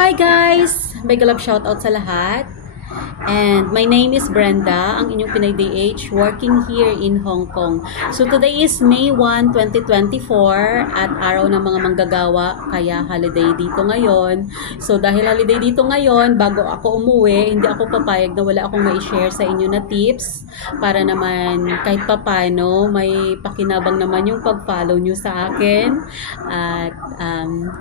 Hi guys! Mega love shoutout sa lahat. And my name is Brenda, ang inyong Pinay DH, working here in Hong Kong. So today is May 1, 2024 at araw ng mga manggagawa, kaya holiday dito ngayon. So dahil holiday dito ngayon, bago ako umuwi, hindi ako papayag na wala akong mai-share sa inyo na tips para naman kahit papano may pakinabang naman yung pag-follow nyo sa akin. At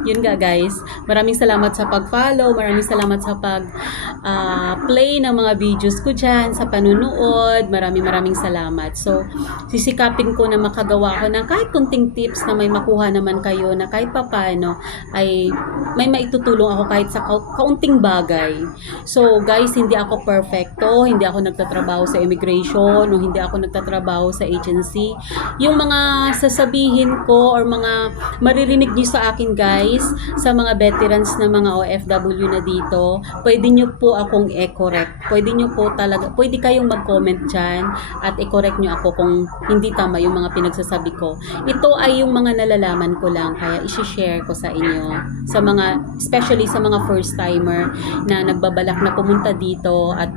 yun nga guys, maraming salamat sa pag-follow, maraming salamat sa pag-play ng mga videos ko dyan, sa panunood. Maraming salamat. So, sisikapin ko na makagawa ko ng kahit kunting tips na may makuha naman kayo na kahit papano ay may maitutulong ako kahit sa kaunting bagay. So, guys, hindi ako perfecto, hindi ako nagtatrabaho sa immigration o hindi ako nagtatrabaho sa agency. Yung mga sasabihin ko or mga maririnig niyo sa akin guys, sa mga veterans na mga OFW na dito, pwede niyo po akong i-correct. Pwede nyo po talaga, pwede kayong mag-comment dyan at i-correct nyo ako kung hindi tama yung mga pinagsasabi ko. Ito ay yung mga nalalaman ko lang, kaya isi-share ko sa inyo. Sa mga, especially sa mga first timer na nagbabalak na pumunta dito at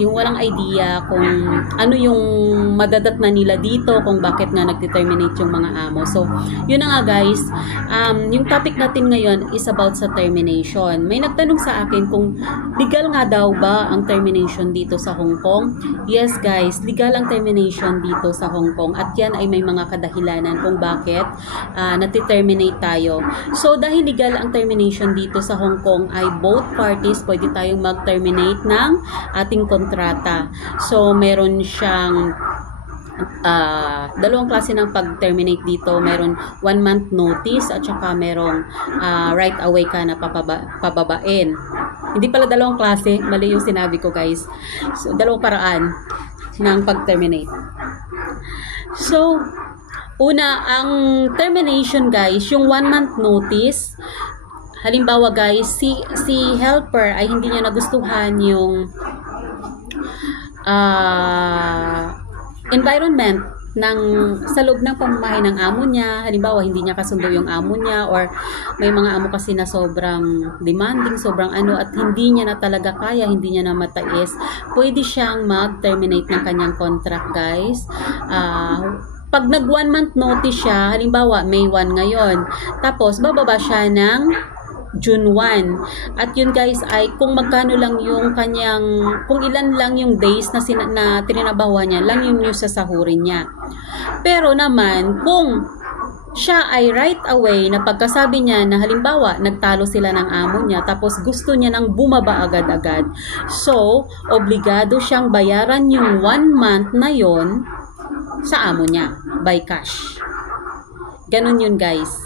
yung walang idea kung ano yung madadat na nila dito, kung bakit nga nagdeterminate yung mga amo. So, yun na nga guys, yung topic natin ngayon is about sa termination. May nagtanong sa akin kung legal nga daw ba ang termination dito sa Hong Kong. Yes guys, legal ang termination dito sa Hong Kong at yan ay may mga kadahilanan kung bakit nati-terminate tayo. So dahil legal ang termination dito sa Hong Kong ay both parties pwede tayong mag-terminate ng ating kontrata. So meron siyang dalawang klase ng pag-terminate dito. Meron 1 month notice at saka merong right away ka na pababain. Hindi pala dalawang klase, mali yung sinabi ko guys. So, dalawang paraan ng pag-terminate. So, una, ang termination guys, yung 1 month notice, halimbawa guys, si helper ay hindi niya nagustuhan yung environment sa loob ng pamamahay ng amo niya. Halimbawa, hindi niya kasundo yung amo niya or may mga amo kasi na sobrang demanding, sobrang ano at hindi niya na talaga kaya, hindi niya na matais. Pwede siyang mag-terminate ng kanyang contract guys. Pag nag 1 month notice siya, halimbawa May 1 ngayon, tapos bababa siya ng June 1. At yun guys ay kung magkano lang yung kanyang, kung ilan lang yung days na trinabahuan niya, lang yung sasahurin niya. Pero naman, kung siya ay right away na pagkasabi niya na halimbawa, nagtalo sila ng amo niya tapos gusto niya nang bumaba agad-agad. So, obligado siyang bayaran yung 1 month na yon sa amo niya by cash. Ganun yun guys.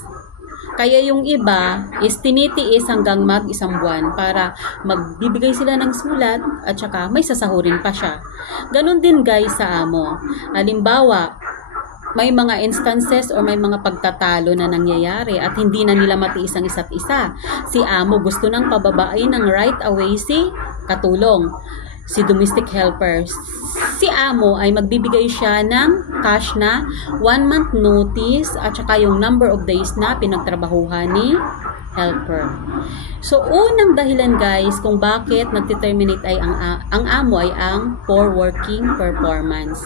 Kaya yung iba is tinitiis hanggang mag-1 buwan para magbibigay sila ng sulat at saka may sasahurin pa siya. Ganon din guys sa amo. Halimbawa, may mga instances or may mga pagtatalo na nangyayari at hindi na nila matiis ang isa't isa. Si amo gusto nang pababain ng right away si katulong, si domestic helper. Si amo ay magbibigay siya ng cash na 1 month notice at saka yung number of days na pinagtrabahuhan ni helper. So, unang dahilan guys kung bakit nagte-terminate ay ang amo ay ang poor working performance.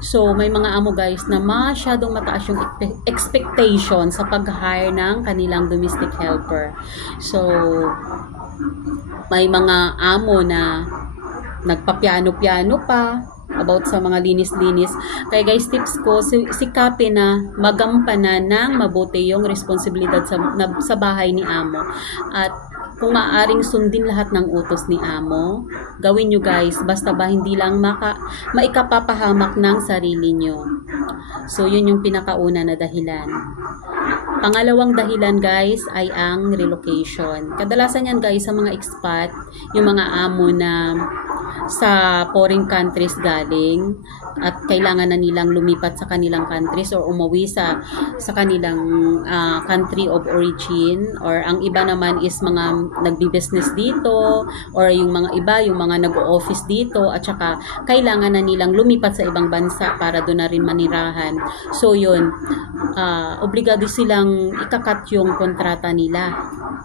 So, may mga amo guys na masyadong mataas yung expectation sa pag-hire ng kanilang domestic helper. So, may mga amo na nagpa-piano-piano pa about sa mga linis-linis. Kaya guys, tips ko, sikapin na magampanan ng mabuti yung responsibilidad sa bahay ni amo. At kung maaaring sundin lahat ng utos ni amo, gawin nyo guys, basta ba hindi lang maikapapahamak ng sarili nyo. So, yun yung pinakauna na dahilan. Pangalawang dahilan guys ay ang relocation. Kadalasan yan guys sa mga expat, yung mga amo na sa foreign countries galing at kailangan na nilang lumipat sa kanilang countries or umuwi sa kanilang country of origin, or ang iba naman is mga nagbi-business dito, or yung mga iba yung mga nag-o-office dito at saka kailangan na nilang lumipat sa ibang bansa para doon na rin manirahan. So yun, obligado silang ikakat yung kontrata nila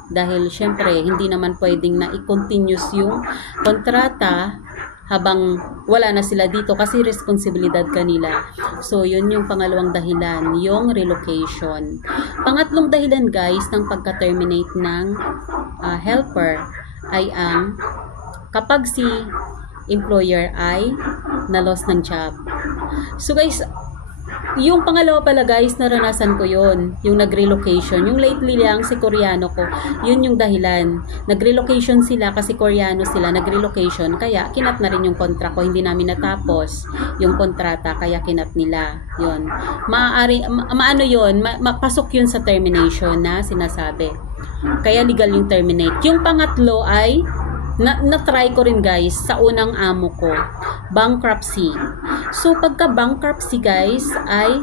dahil syempre hindi naman pwedeng na i-continuous yung kontrata habang wala na sila dito kasi responsibilidad kanila. So, yun yung pangalawang dahilan, yung relocation. Pangatlong dahilan guys ng pagka-terminate ng helper ay ang kapag si employer ay na-loss ng job. So guys, yung pangalawa pala guys, naranasan ko yun, yung nag-relocation. Yung lately lang si Koreano ko, yun yung dahilan. Nag-relocation sila kasi Koreano sila, nag-relocation, kaya kinat na rin yung kontra ko. Hindi namin natapos yung kontrata, kaya kinat nila. Yun. Maano yun, mapasok yun sa termination na sinasabi. Kaya legal yung terminate. Yung pangatlo ay na-try ko rin guys sa unang amo ko, bankruptcy. So pagka bankruptcy guys ay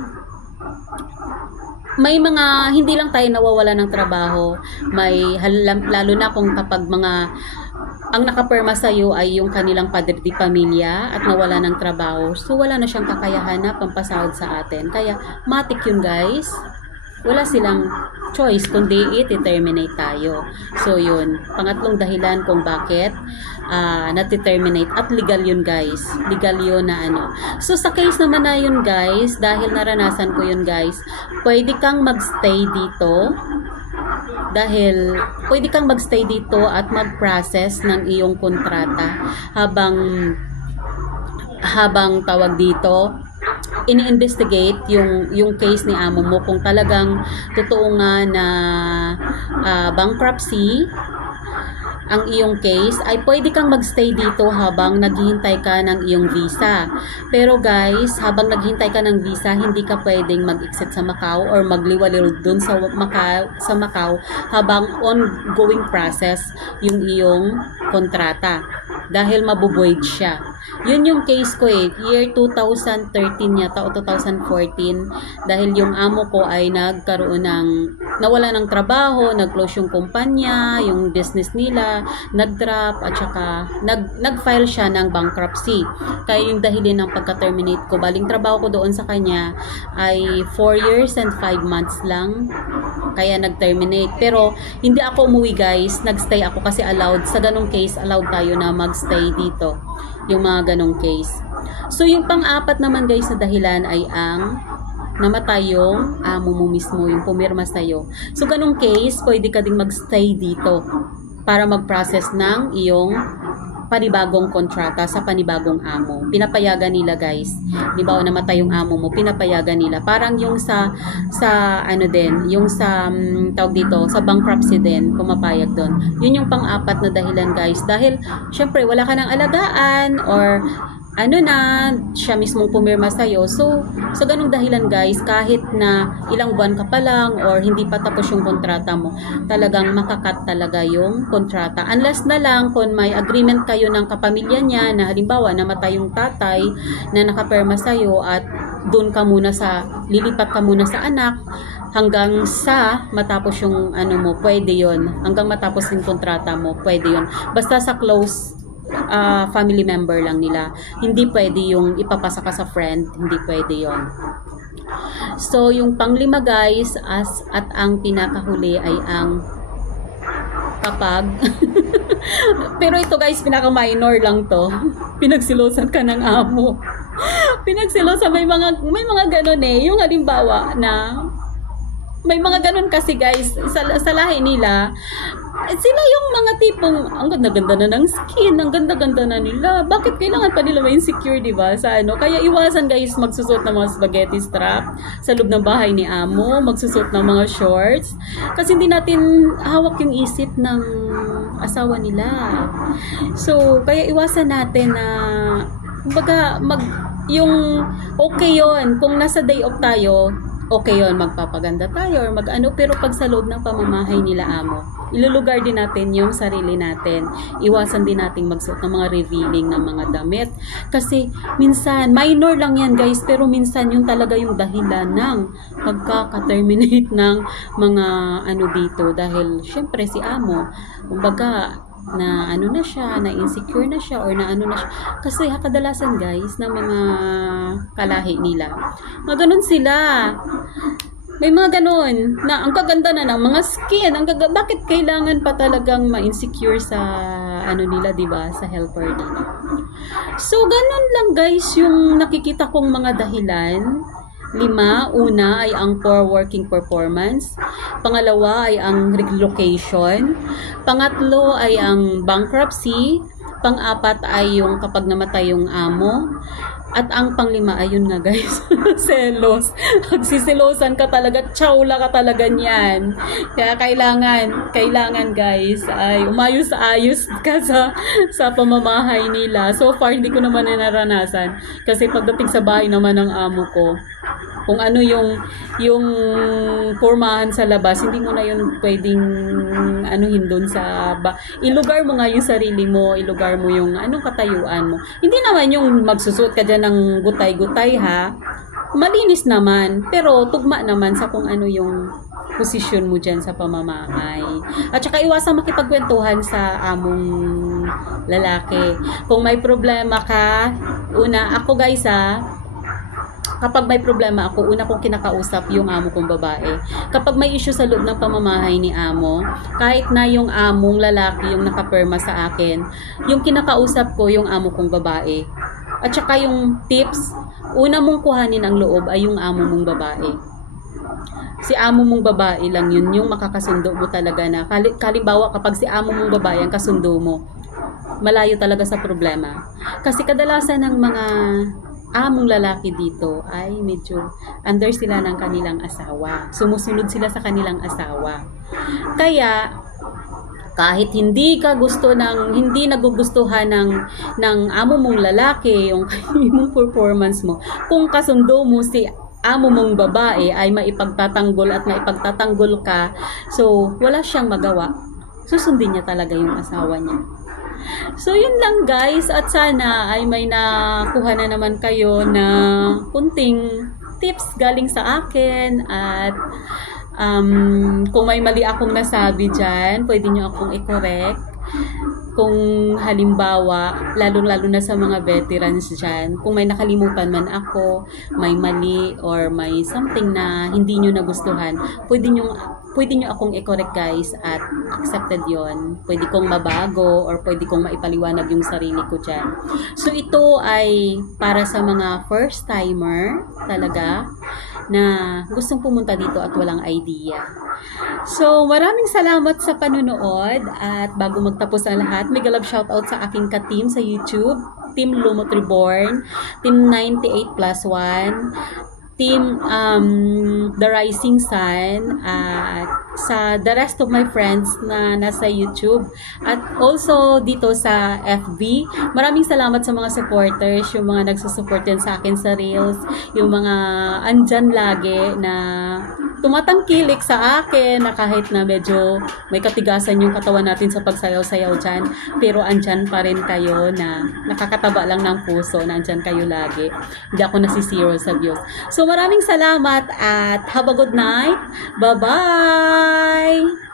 may mga hindi lang tayo nawawala ng trabaho, may lalo na kung kapag mga ang nakaperma sa iyo ay yung kanilang padre di pamilya at nawala ng trabaho, so wala na siyang kakayahan na pampasahod sa atin. Kaya matik yun guys, wala silang choice kundi i-terminate tayo. So yun, pangatlong dahilan kung bakit na-terminate, at legal yun guys, legal yun na ano. So sa case naman na yun guys, dahil naranasan ko yun guys, pwede kang magstay dito, dahil pwede kang magstay dito at mag-process ng iyong kontrata habang tawag dito, ini-investigate yung case ni amo mo kung talagang totoo nga na bankruptcy ang iyong case, ay pwede kang magstay dito habang naghihintay ka ng iyong visa. Pero guys, habang naghihintay ka ng visa, hindi ka pwedeng mag-exit sa Macau or magliwaliw dun sa Macau habang ongoing process yung iyong kontrata. Dahil mabuboid siya. Yun yung case ko year 2013 yata o 2014, dahil yung amo ko ay nawala ng trabaho, nag-close yung kumpanya, yung business nila, nag-drop at saka nag-file siya ng bankruptcy. Kaya yung dahilin ng pagka-terminate ko, baling trabaho ko doon sa kanya ay 4 years and 5 months lang. Kaya nag-terminate. Pero hindi ako umuwi guys, nagstay ako kasi allowed sa ganong case, allowed tayo na magstay dito. Yung mga ganong case. So yung pang-apat naman guys na dahilan ay ang namatay yung amo mo mismo, yung pumirma sa'yo. So ganong case, pwede ka ding magstay dito para mag-process ng iyong panibagong kontrata sa panibagong amo. Pinapayagan nila guys. Di ba, namatay yung amo mo, pinapayagan nila. Parang yung sa ano din, yung sa tawag dito, sa bankruptcy din, pumapayag doon. Yun yung pang-apat na dahilan guys. Dahil syempre wala ka ng alagaan or ano na, siya mismong pumirma sa'yo. So, sa ganung dahilan guys, kahit na ilang buwan ka pa lang or hindi pa tapos yung kontrata mo, talagang makakat talaga yung kontrata. Unless na lang kung may agreement kayo ng kapamilya niya na halimbawa namatay yung tatay na nakapirma sa'yo at doon ka muna lilipat ka muna sa anak hanggang sa matapos yung ano mo, pwede yon. Hanggang matapos yung kontrata mo, pwede yon. Basta sa close family member lang nila. Hindi pwede yung ipapasa ka sa friend, hindi pwede yon. So, yung panglima guys, at ang pinakahuli ay ang kapag pero ito guys, pinaka-minor lang to. Pinagsilosan ka ng amo. Pinagsilosan, may mga ganun yung halimbawa na may mga ganun kasi guys sa lahi nila, sila yung mga tipong ang ganda-ganda na ng skin, ang ganda-ganda na nila, bakit kailangan pa nila ma-insecure, diba, sa ano? Kaya iwasan guys magsusot ng mga spaghetti strap sa loob ng bahay ni amo, magsusot ng mga shorts, kasi hindi natin hawak yung isip ng asawa nila. So kaya iwasan natin na kumbaga yung okay yon kung nasa day off tayo, okay yon, magpapaganda tayo or mag-ano, pero pag sa loob ng pamamahay nila amo, ilulugar din natin yung sarili natin. Iwasan din nating magsuot ng mga revealing na mga damit. Kasi minsan, minor lang yan guys, pero minsan yung talaga yung dahilan ng pagkaka-terminate ng mga ano dito. Dahil syempre si amo, kumbaga, na ano na siya, na insecure na siya, or na ano na siya. Kasi kadalasan guys, ng mga kalahi nila, mga ganun sila. May mga ganun, na ang kaganda na ng mga skin, bakit kailangan pa talagang ma-insecure sa ano nila, diba? Sa helper nila. So, ganun lang guys yung nakikita kong mga dahilan. 5, una ay ang poor working performance. Pangalawa ay ang relocation. Pangatlo ay ang bankruptcy. Pang-apat ay yung kapag namatay yung amo. At ang pang-5 ay yun nga guys, selos. Magsisilosan ka talaga, tsawla ka talaga niyan. Kaya kailangan guys ay umayos-ayos ka sa pamamahay nila. So far hindi ko naman naranasan kasi pagdating sa bahay naman ng amo ko, kung ano yung pormahan sa labas, hindi mo na yun pwedeng anuhin doon sa ilugar mo nga yung sarili mo, ilugar mo yung anong katayuan mo. Hindi naman yung magsusuot ka dyan ng gutay-gutay ha. Malinis naman, pero tugma naman sa kung ano yung posisyon mo dyan sa pamamahay. At saka iwasang makipagkwentuhan sa among lalaki. Kung may problema ka, una, ako guys kapag may problema ako, una kong kinakausap yung amo kong babae. Kapag may issue sa loob ng pamamahay ni amo, kahit na yung among lalaki yung nakaperma sa akin, yung kinakausap ko yung amo kong babae. At saka yung tips, una mong kuhanin ang loob ay yung amo mong babae. Si amo mong babae lang yun, yung makakasundo mo talaga na. Kalimbawa, kapag si amo mong babae ang kasundo mo, malayo talaga sa problema. Kasi kadalasan ng mga among lalaki dito ay medyo under sila ng kanilang asawa. Sumusunod sila sa kanilang asawa. Kaya kahit hindi nagugustuhan ng amo mong lalaki yung kanyang performance mo, kung kasundo mo si amo mong babae ay maipagtatanggol at maipagtatanggol ka, so wala siyang magawa. Susundin niya talaga yung asawa niya. So, yun lang guys, at sana ay may nakuha na naman kayo na kunting tips galing sa akin, at kung may mali akong nasabi dyan, pwede nyo akong i-correct. Kung halimbawa, lalo na sa mga veterans dyan, kung may nakalimutan man ako, may mali, or may something na hindi nyo nagustuhan, pwede nyo akong i-correct guys, at accepted yon. Pwede kong mabago, or pwede kong maipaliwanag yung sarili ko dyan. So ito ay para sa mga first timer talaga na gustong pumunta dito at walang idea. So maraming salamat sa panunood, at bago magtapos ang lahat, mega love shoutout sa aking ka-team sa YouTube, Team Lumot Reborn, Team 98+1, Team The Rising Sun, at sa the rest of my friends na nasa YouTube, at also dito sa FB. Maraming salamat sa mga supporters, yung mga nagsusupport yan sa akin sa Reels, yung mga andyan lagi na tumatangkilik sa akin, na kahit na medyo may katigasan yung katawan natin sa pagsayaw-sayaw dyan, pero andyan pa rin kayo, na nakakataba lang ng puso, na andyan kayo lagi. Hindi ako nasisiro sa Diyos. So maraming salamat, at have a good night. Bye-bye!